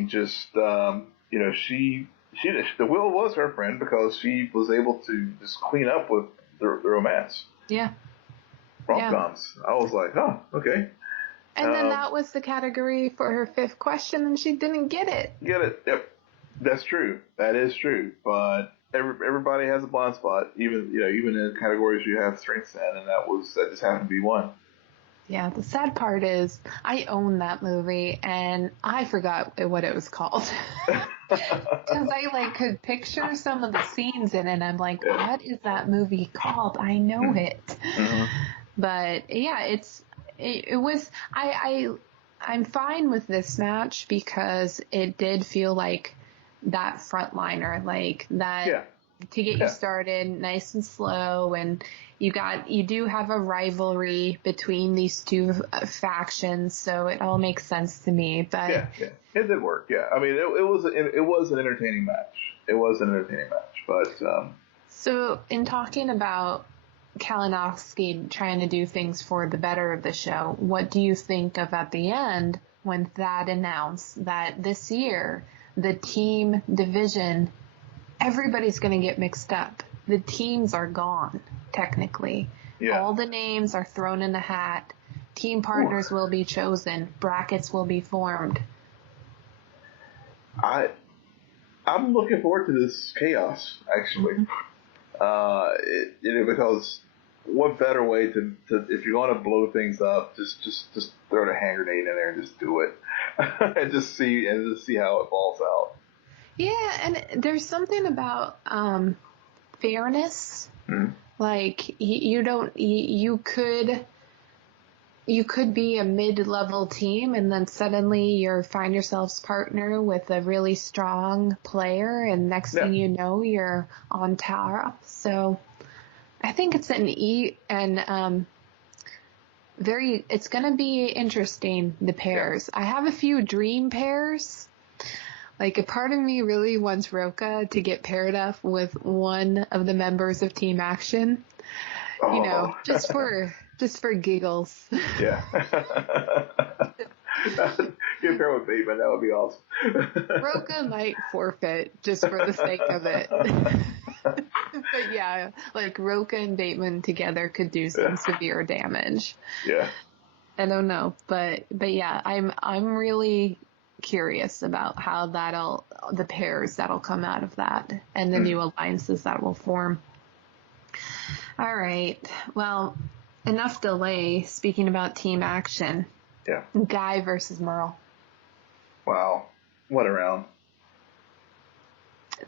just she the wheel was her friend, because she was able to just clean up with the romance. Rom-coms. I was like, oh, okay. And then that was the category for her fifth question, and she didn't get it. Yep. That's true. That is true. But everybody has a blind spot, even in categories you have strengths in, and that just happened to be one. Yeah, the sad part is I own that movie, and I forgot what it was called. Because I could picture some of the scenes in it, and I'm like, what is that movie called? I know it. But yeah, it was, I'm fine with this match because it did feel like that frontliner, like that to get you started nice and slow, and you do have a rivalry between these two factions, so it all makes sense to me. But it did work. Yeah, I mean, it was an entertaining match. It was an entertaining match, but so in talking about Kalinowski trying to do things for the better of the show, what do you think of at the end when Thad announced that this year the team division, everybody's going to get mixed up. The teams are gone, technically. Yeah. All the names are thrown in a hat. Team partners will be chosen. Brackets will be formed. I'm looking forward to this chaos, actually. Because what better way to if you're going to blow things up, just throw a hand grenade in there and just do it, and just see how it falls out. Yeah, and there's something about fairness. Like you could be a mid-level team and then suddenly you find yourselves partner with a really strong player, and next thing you know you're on top. So I think it's it's going to be interesting, the pairs. I have a few dream pairs. Like, a part of me really wants Roka to get paired up with one of the members of Team Action. Oh. Just for giggles. Yeah. Get paired with Bateman, that would be awesome. Roka might forfeit just for the sake of it. But yeah, like Roka and Bateman together could do some severe damage. Yeah. I don't know, but yeah, I'm really curious about how the pairs that'll come out of that and the new alliances that will form. All right. Well, enough delay. Speaking about Team Action. Yeah. Guy versus Merle. Wow. What a round.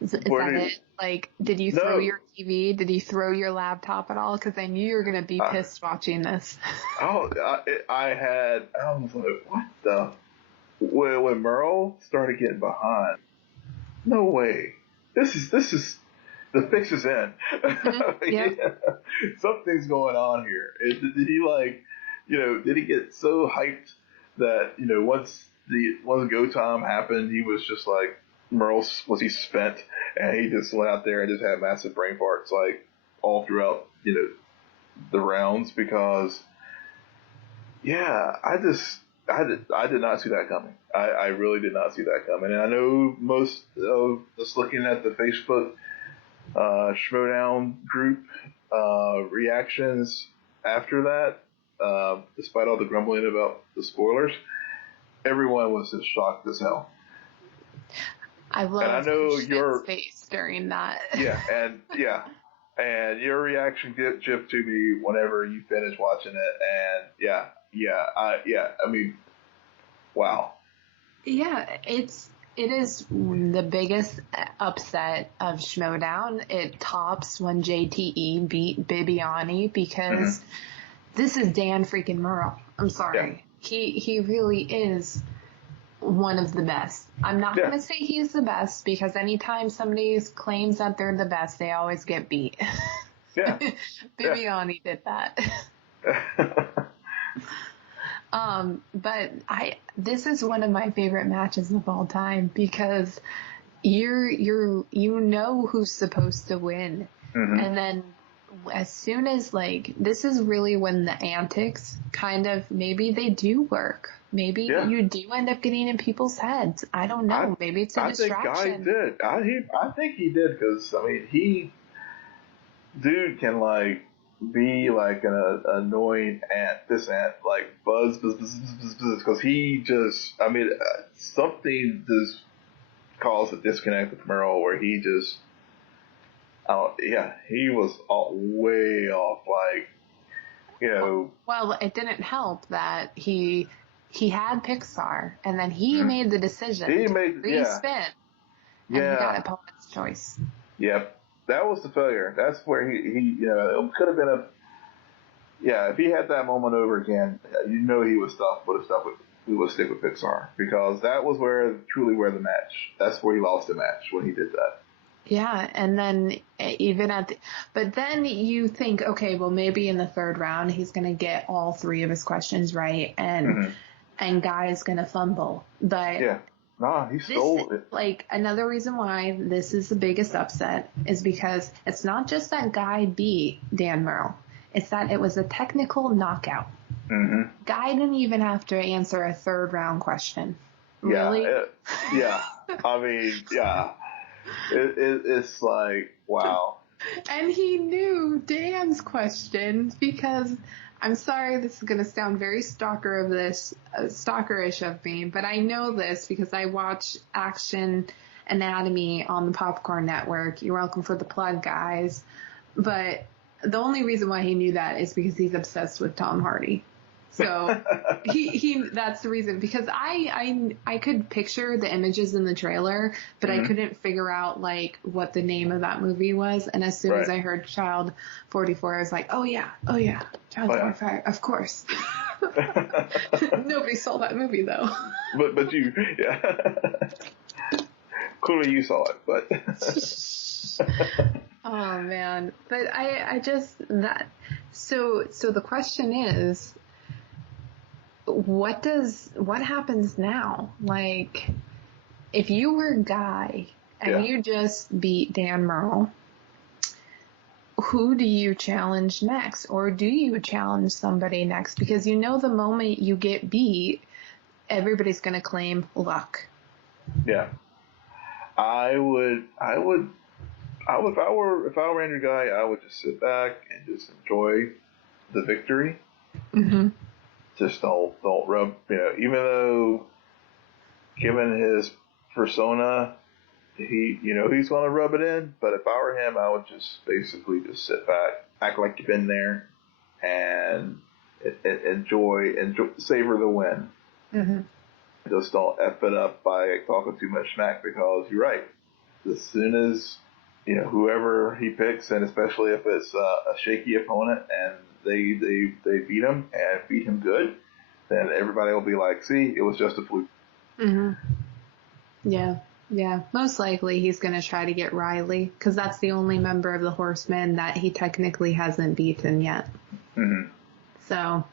Is that it? Like, did you throw your TV? Did you throw your laptop at all? Because I knew you were going to be pissed watching this. I was like, what the? When Merle started getting behind, no way. This is the fix is in. Yep. Yeah. Something's going on here. Did he get so hyped that, once go time happened, he was just like, was he spent, and he just went out there and just had massive brain farts, like, all throughout, the rounds, because, I did not see that coming. I really did not see that coming. And I know most of just looking at the Facebook Schmoedown group reactions after that, despite all the grumbling about the spoilers, everyone was just shocked as hell. I love your face during that. And your reaction GIF to me whenever you finish watching it, and I mean, wow. Yeah, it is the biggest upset of Schmoedown. It tops when JTE beat Bibiani, because this is Dan freaking Merle. I'm sorry. Yeah. He really is one of the best. I'm not going to say he's the best, because anytime somebody claims that they're the best, they always get beat. Yeah. Bibiani did that. But this is one of my favorite matches of all time, because you know who's supposed to win. And then as soon as, like, this is really when the antics kind of, maybe they do work. Maybe you do end up getting in people's heads. I don't know. Maybe it's a distraction. I think Guy did. I think he did, because, I mean, dude can, like, be like an annoying ant, like buzz, because he just, I mean, something just caused a disconnect with Merle where he just, he was way off, like, Well, it didn't help that he had Pixar, and then he made the decision to re-spin, and he got opponent's choice. Yep. That was the failure. That's where he it could have been if he had that moment over again, he would have stuck we would stick with Pixar, because that was where the match. That's where he lost the match, when he did that. Yeah, and then but then you think, okay, well, maybe in the third round he's going to get all three of his questions right, and Guy is going to fumble. But yeah, he stole it. Like, another reason why this is the biggest upset is because it's not just that Guy beat Dan Murrell; it's that it was a technical knockout. Guy didn't even have to answer a third round question. Really? Yeah. I mean, yeah. It's like, wow. And he knew Dan's question because, I'm sorry, this is going to sound very stalkerish of me, but I know this because I watch Action Anatomy on the Popcorn Network. You're welcome for the plug, guys. But the only reason why he knew that is because he's obsessed with Tom Hardy. So that's the reason, because I could picture the images in the trailer, but I couldn't figure out like what the name of that movie was. And as soon as I heard Child 44, I was like, oh yeah, Child 45, of course. Nobody saw that movie though. But you, yeah. Clearly you saw it, but. Oh man. But I just, so the question is, what happens now? Like, if you were Guy and you just beat Dan Murrell, who do you challenge next? Or do you challenge somebody next? Because you know the moment you get beat, everybody's going to claim luck. Yeah. If I were Andrew Guy, I would just sit back and just enjoy the victory. Just don't rub, even though, given his persona, he's going to rub it in. But if I were him, I would just basically just sit back, act like you've been there, and enjoy, savor the win. Just don't F it up by talking too much smack, because you're right. As soon as, whoever he picks, and especially if it's a shaky opponent and they beat him and beat him good, then everybody will be like, see, it was just a fluke. Yeah. Most likely he's going to try to get Riley, because that's the only member of the Horsemen that he technically hasn't beaten yet. So,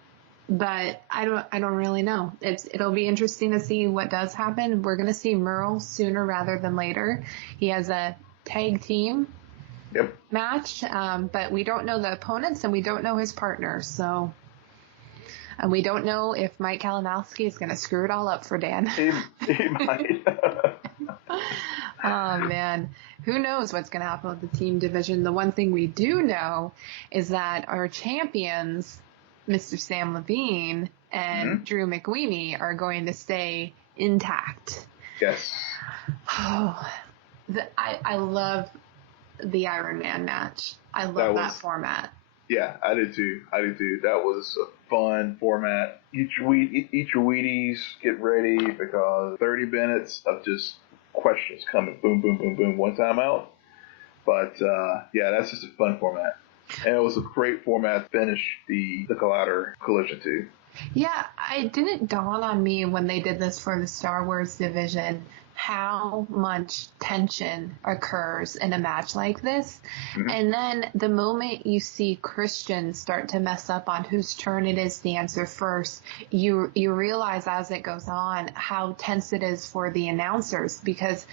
but I don't really know. It'll be interesting to see what does happen. We're going to see Murrell sooner rather than later. He has a tag team match, but we don't know the opponents and we don't know his partners. So, and we don't know if Mike Kalinowski is going to screw it all up for Dan. He might. Oh man, who knows what's going to happen with the team division? The one thing we do know is that our champions, Mr. Sam Levine and Drew McWeeny, are going to stay intact. Yes. Oh, I love the Iron Man match. I love that format. Yeah, I did too. That was a fun format. Eat your Wheaties, get ready, because 30 minutes of just questions coming, boom, boom, boom, boom, one time out. But that's just a fun format. And it was a great format to finish the Collision too. Yeah, it didn't dawn on me when they did this for the Star Wars division how much tension occurs in a match like this. And then the moment you see Christian start to mess up on whose turn it is to answer first, you realize as it goes on how tense it is for the announcers, because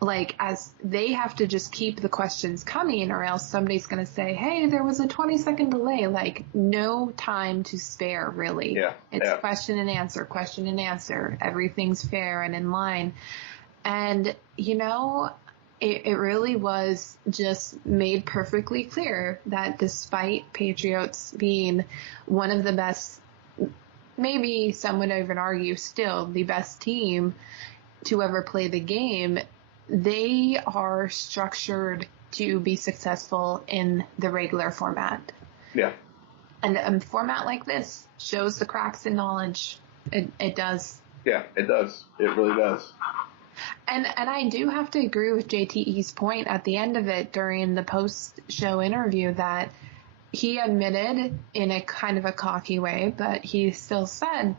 like, as they have to just keep the questions coming, or else somebody's going to say, hey, there was a 20-second delay. Like, no time to spare, really. It's question and answer. Everything's fair and in line. And, it really was just made perfectly clear that despite Patriots being one of the best, maybe some would even argue still the best team to ever play the game, they are structured to be successful in the regular format. Yeah. And a format like this shows the cracks in knowledge. It does. Yeah, it does. It really does. And I do have to agree with JTE's point at the end of it during the post-show interview that he admitted in a kind of a cocky way, but he still said,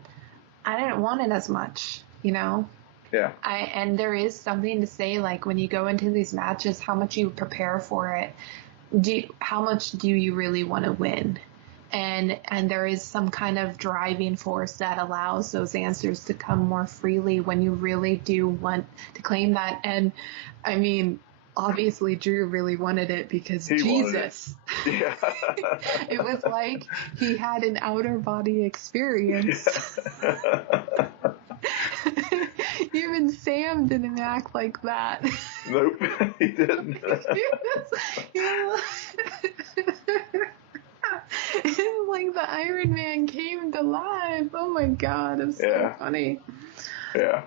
I didn't want it as much, you know? Yeah. And there is something to say, like, when you go into these matches, how much you prepare for it. How much do you really want to win? And there is some kind of driving force that allows those answers to come more freely when you really do want to claim that. And I mean, obviously Drew really wanted it because Jesus. Yeah. It was like he had an outer body experience. Yeah. Even Sam didn't act like that. Nope, he didn't. It was like the Iron Man came to life. Oh my God, it's so funny. Yeah.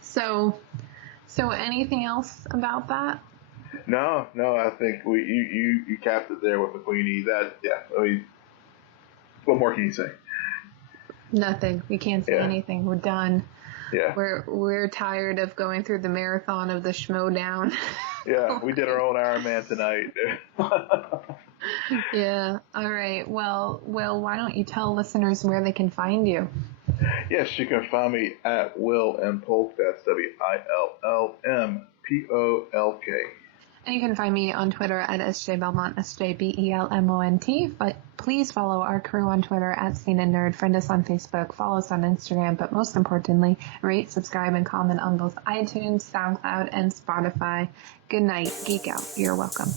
So anything else about that? No, I think you capped it there with McQueenie. I mean, what more can you say? Nothing. We can't say anything. We're done. Yeah. We're tired of going through the marathon of the Schmoedown. Yeah, we did our own Iron Man tonight. Yeah. All right. Well, why don't you tell listeners where they can find you? Yes, you can find me at Will and Polk. That's WILLMPOLK. And you can find me on Twitter at SJ Belmont, SJBELMONT. But please follow our crew on Twitter at CNN Nerd. Friend us on Facebook. Follow us on Instagram. But most importantly, rate, subscribe, and comment on both iTunes, SoundCloud, and Spotify. Good night. Geek out. You're welcome.